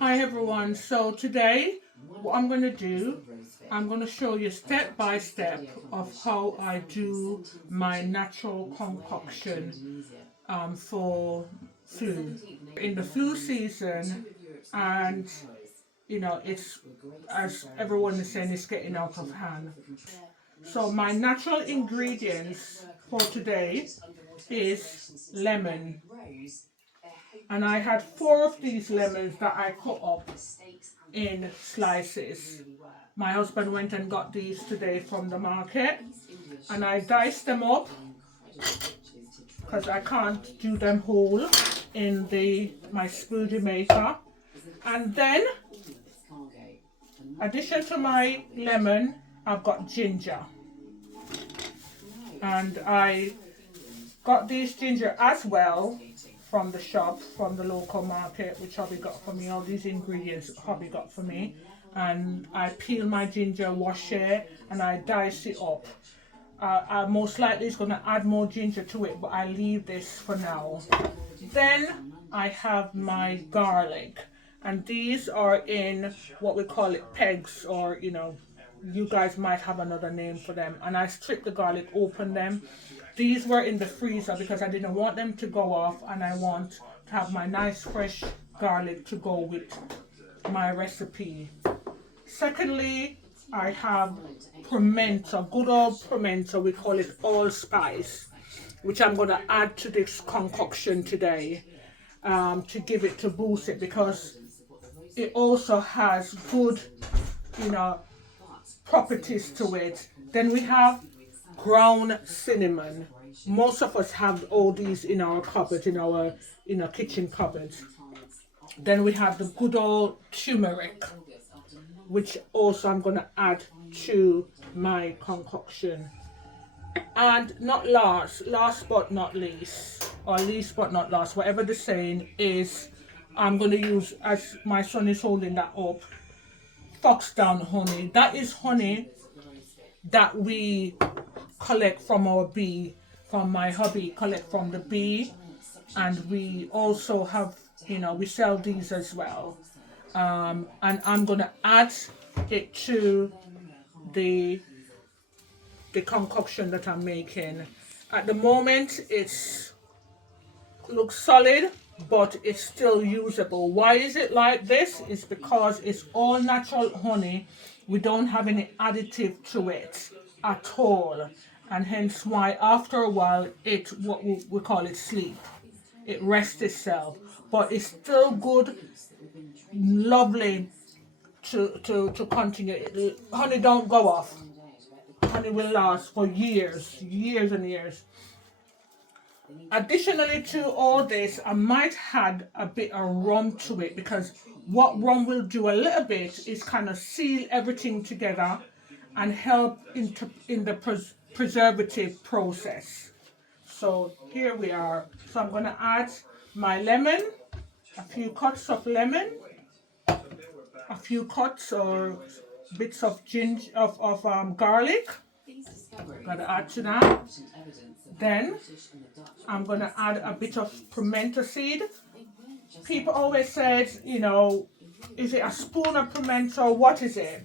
Hi everyone, so today what I'm going to do, I'm going to show you step by step of how I do my natural concoction for flu. In the flu season, and it's, as everyone is saying, it's getting out of hand. So my natural ingredients for today is lemon, and I had 4 of these lemons that I cut up in slices. My husband went and got these today from the market, and I diced them up because I can't do them whole in my smoothie maker. And then, addition to my lemon, I've got ginger, and I got these ginger as well from the shop, from the local market, which hubby got for me. All these ingredients hubby got for me, and I peel my ginger, wash it, and I dice it up. I most likely is going to add more ginger to it, but I leave this for now. Then I have my garlic, and these are in what we call it pegs, or you guys might have another name for them. And I stripped the garlic, open them. These were in the freezer because I didn't want them to go off, and I want to have my nice fresh garlic to go with my recipe. Secondly, I have pimento, good old pimento, we call it allspice, which I'm going to add to this concoction today to boost it, because it also has good, properties to it. Then we have ground cinnamon. Most of us have all these in our cupboard, in our kitchen cupboard. Then we have the good old turmeric, which also I'm going to add to my concoction. And not last but not least, or least but not last, whatever the saying is, I'm going to use, as my son is holding that up, foxdown honey. That is honey that we collect from our bee, from my hubby, collect from the bee. And we also have, we sell these as well. And I'm going to add it to the concoction that I'm making. At the moment, it looks solid, but it's still usable. Why is it like this? It's because it's all natural honey. We don't have any additive to it at all, and hence why after a while what we call it sleep. It rests itself, but it's still good, lovely to continue. Honey don't go off. Honey will last for years and years. Additionally to all this, I might add a bit of rum to it, because what rum will do a little bit is kind of seal everything together and help in the preservative process. So here we are. So I'm going to add my lemon, a few cuts of lemon, a few cuts or bits of ginger of garlic. I'm going to add to that. Then I'm going to add a bit of pimento seed. People always said, is it a spoon of pimento? What is it?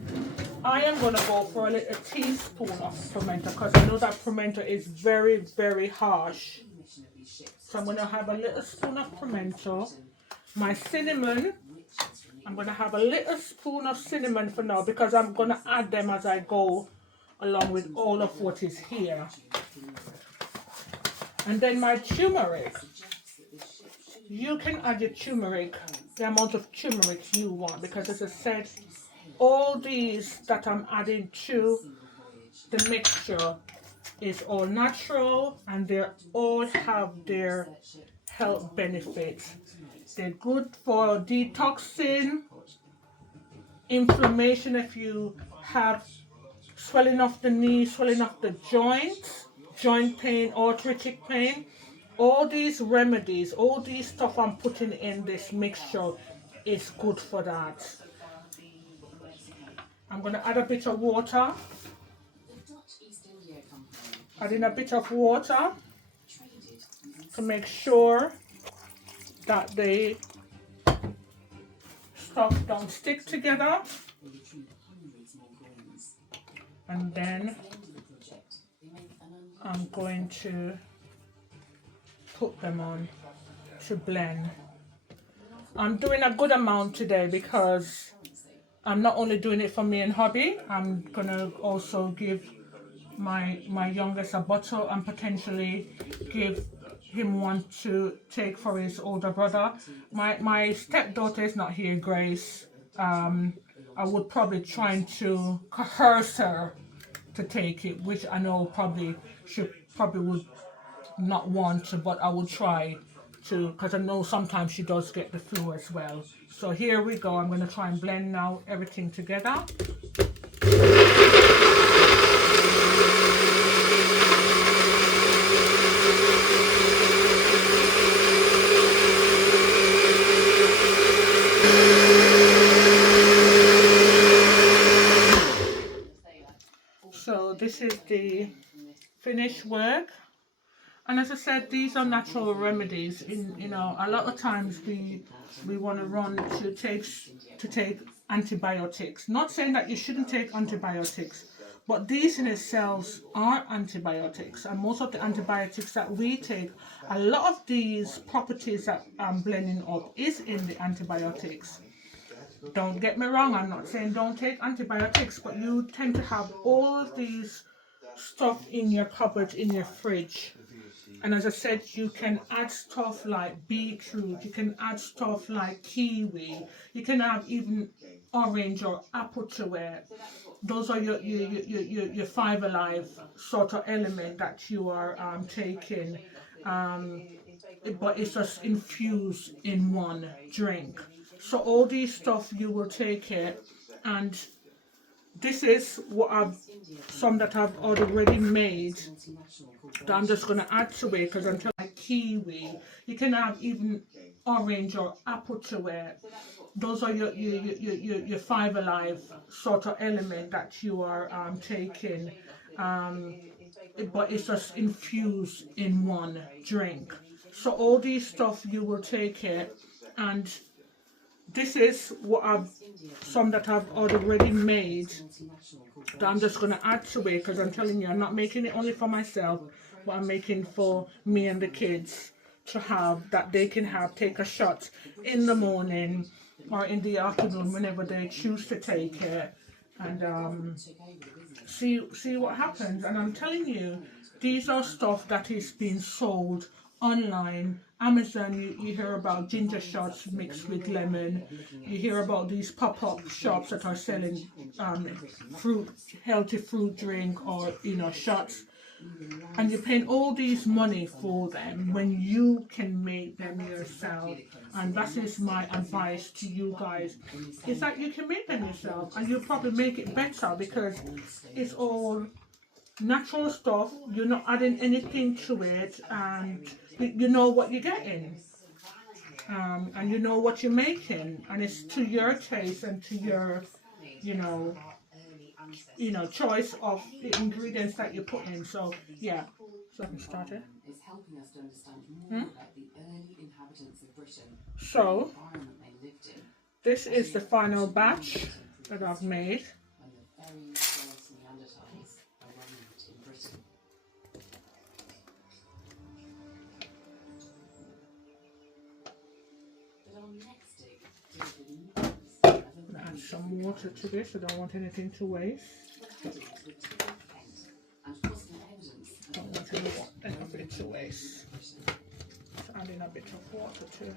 I am going to go for a little teaspoon of pimento, because I know that pimento is very, very harsh. So I'm going to have a little spoon of pimento. My cinnamon, I'm going to have a little spoon of cinnamon for now, because I'm going to add them as I go along with all of what is here. And then my turmeric. You can add your turmeric, the amount of turmeric you want, because as I said, all these that I'm adding to the mixture is all natural, and they all have their health benefits. They're good for detoxing, inflammation if you have swelling of the knee, swelling of the joints, joint pain, arthritic pain. All these remedies, all these stuff I'm putting in this mixture is good for that. I'm going to add a bit of water. Adding a bit of water to make sure that the stuff don't stick together. And then I'm going to put them on to blend. I'm doing a good amount today because I'm not only doing it for me and hubby, I'm gonna also give my youngest a bottle and potentially give him one to take for his older brother. My stepdaughter is not here, Grace. I would probably try to coerce her to take it, which I know she probably would not want to, but I would try to, because I know sometimes she does get the flu as well. So here we go. I'm going to try and blend now everything together. So this is the finished work. And as I said, these are natural remedies. A lot of times we want to run to take antibiotics. Not saying that you shouldn't take antibiotics, but these in themselves are antibiotics. And most of the antibiotics that we take, a lot of these properties that I'm blending up is in the antibiotics. Don't get me wrong, I'm not saying don't take antibiotics, but you tend to have all of these stuff in your cupboard, in your fridge. And as I said, you can add stuff like beetroot, you can add stuff like kiwi, you can have even orange or apple to it. Those are your five alive sort of element that you are taking, but it's just infused in one drink. So all these stuff you will take it, and this is some that I've already made that I'm just going to add to it, because until like kiwi, you can have even orange or apple to it. Those are your five alive sort of element that you are taking, but it's just infused in one drink. So all these stuff you will take it, and this is some that I've already made that I'm just going to add to it, because I'm telling you, I'm not making it only for myself, but I'm making for me and the kids to have, that they can take a shot in the morning or in the afternoon whenever they choose to take it, and see what happens. And I'm telling you, these are stuff that is being sold online. Amazon, you hear about ginger shots mixed with lemon. You hear about these pop-up shops that are selling healthy fruit drink, or shots, and you're paying all these money for them when you can make them yourself. And that is my advice to you guys, is that you can make them yourself, and you'll probably make it better, because it's all natural stuff. You're not adding anything to it, and you know what you're getting, and you know what you're making, and it's to your taste and to your choice of the ingredients that you put in. So yeah, so I can start it. So this is the final batch that I've made. Add some water to this. I don't want anything to waste. Don't want any of it to waste. So adding a bit of water too.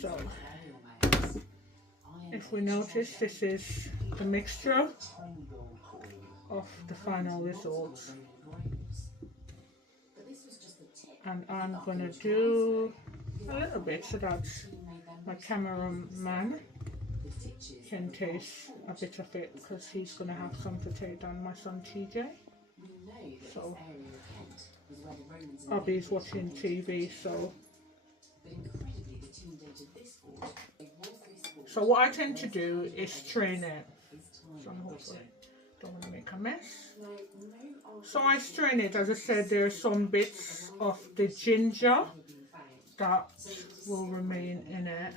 So, if we notice, this is the mixture of the final results, and I'm gonna do a little bit so that my cameraman can taste a bit of it, because he's gonna have some to take down my son TJ. So Abby's watching TV, so what I tend to do is strain it. So hopefully don't want to make mess. So I strain it. As I said, there are some bits of the ginger that will remain in it,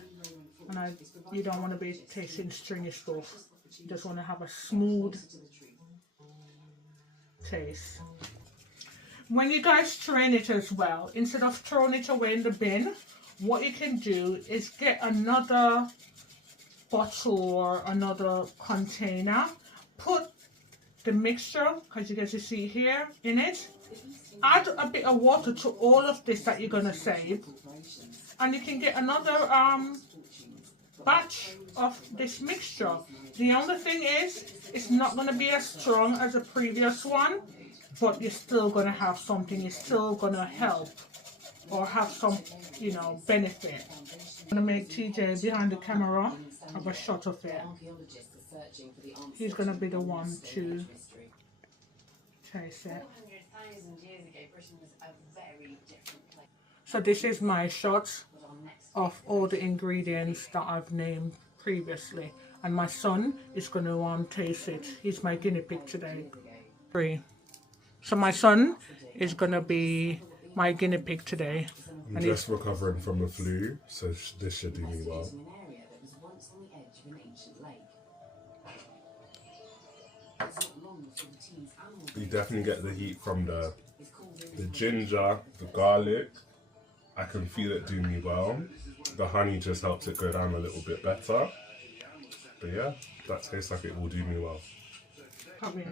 and you don't want to be tasting stringy stuff. You just want to have a smooth taste. When you guys strain it as well, instead of throwing it away in the bin, what you can do is get another bottle or another container, put the mixture, as you guys see here, in it, add a bit of water to all of this that you're going to save, and you can get another batch of this mixture. The only thing is, it's not going to be as strong as the previous one, but you're still going to have something. It's still going to help or have some, you know, benefit. I'm going to make TJ behind the camera have a shot of it. He's going to be the one to taste it. So this is my shot of all the ingredients that I've named previously, and my son is going to taste it. He's my guinea pig today. So my son is going to be my guinea pig today. I'm just recovering from the flu, so this should do me well. You definitely get the heat from the ginger, the garlic. I can feel it do me well. The honey just helps it go down a little bit better. But yeah, that tastes like it will do me well.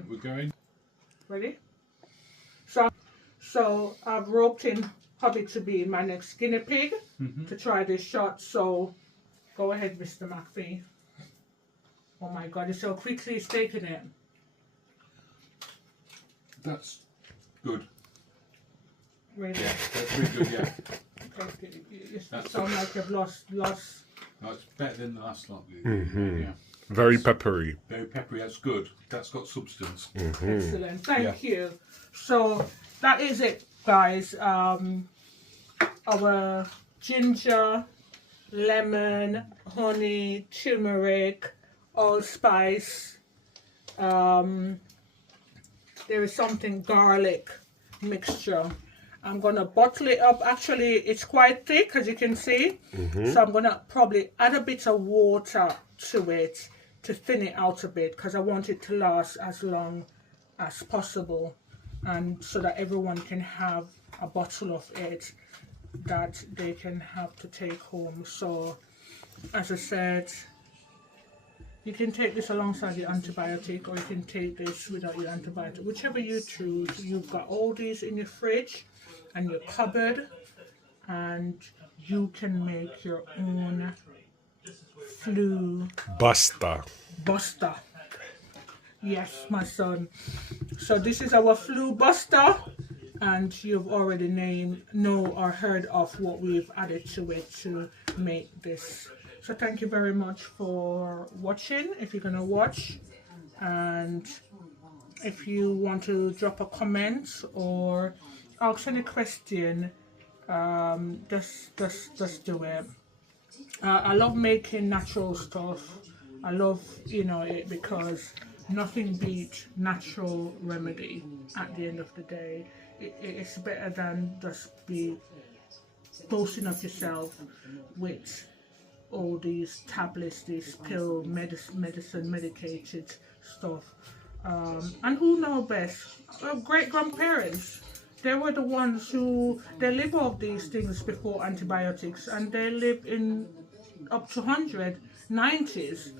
We're going. Ready? So I've roped in hubby to be my next guinea pig to try this shot. So go ahead, Mr. McPhee. Oh my God, it's so quickly he's taking it. That's good. Really? Yeah, that's pretty good, yeah. Okay, you sound like you've lost. No, it's better than the last lot. Mm-hmm. Yeah. Very peppery. Very peppery, that's good. That's got substance. Mm-hmm. Excellent, thank you. So that is it, guys. Our ginger, lemon, honey, turmeric, allspice. There is something garlic mixture. I'm gonna bottle it up. Actually, it's quite thick, as you can see. So I'm gonna probably add a bit of water to it to thin it out a bit, because I want it to last as long as possible, and so that everyone can have a bottle of it that they can have to take home. So as I said, you can take this alongside your antibiotic, or you can take this without your antibiotic, whichever you choose. You've got all these in your fridge and your cupboard, and you can make your own flu Buster. Yes, my son. So this is our flu buster, and you've already know or heard of what we've added to it to make this. So thank you very much for watching, if you're gonna watch, and if you want to drop a comment or ask any question, just do it. I love making natural stuff. I love, it, because nothing beats natural remedy at the end of the day. It's better than just be boasting of yourself with all these tablets, these pill, medicine, medicated stuff. And who know best? Our great grandparents. They were the ones who, they live off these things before antibiotics, and they live in up to 190s.